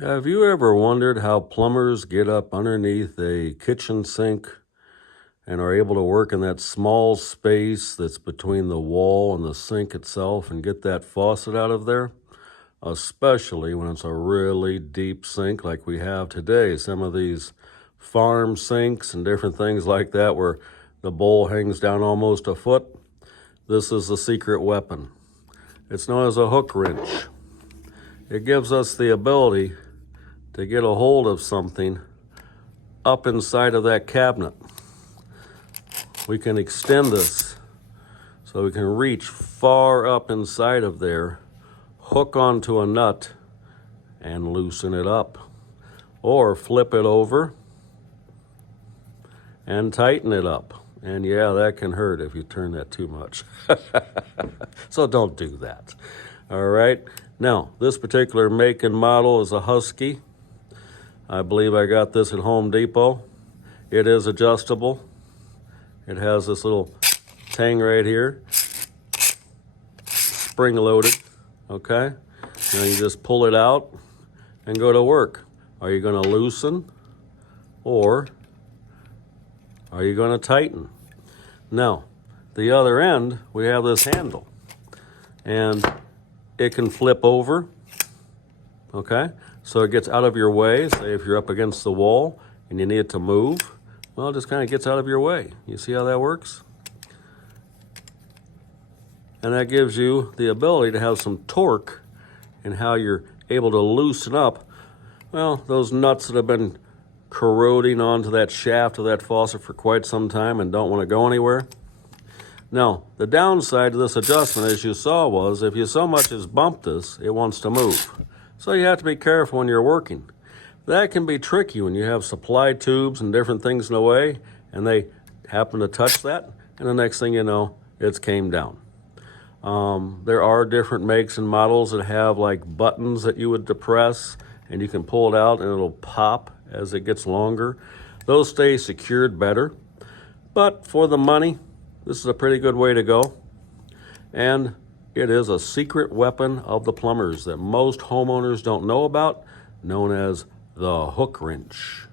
Have you ever wondered how plumbers get up underneath a kitchen sink and are able to work in that small space that's between the wall and the sink itself and get that faucet out of there? Especially when it's a really deep sink like we have today. Some of these farm sinks and different things like that where the bowl hangs down almost a foot. This is the secret weapon. It's known as a hook wrench. It gives us the ability to get a hold of something up inside of that cabinet. We can extend this so we can reach far up inside of there, hook onto a nut, and loosen it up. Or flip it over and tighten it up. And yeah, that can hurt if you turn that too much. So don't do that. All right. Now, this particular make and model is a Husky. I believe I got this at Home Depot. It is adjustable. It has this little tang right here, spring loaded, okay? Now you just pull it out and go to work. Are you gonna loosen or are you gonna tighten? Now, the other end, we have this handle and it can flip over, okay? So it gets out of your way. Say if you're up against the wall and you need it to move, well, it just kind of gets out of your way. You see how that works? And that gives you the ability to have some torque in how you're able to loosen up, well, those nuts that have been corroding onto that shaft of that faucet for quite some time and don't want to go anywhere. Now, the downside to this adjustment, as you saw, was if you so much as bump this, it wants to move. So you have to be careful when you're working. That can be tricky when you have supply tubes and different things in the way, and they happen to touch that, and the next thing you know, it's came down. There are different makes and models that have like buttons that you would depress, and you can pull it out and it'll pop as it gets longer. Those stay secured better, but for the money, this is a pretty good way to go. And it is a secret weapon of the plumbers that most homeowners don't know about, known as the hook wrench.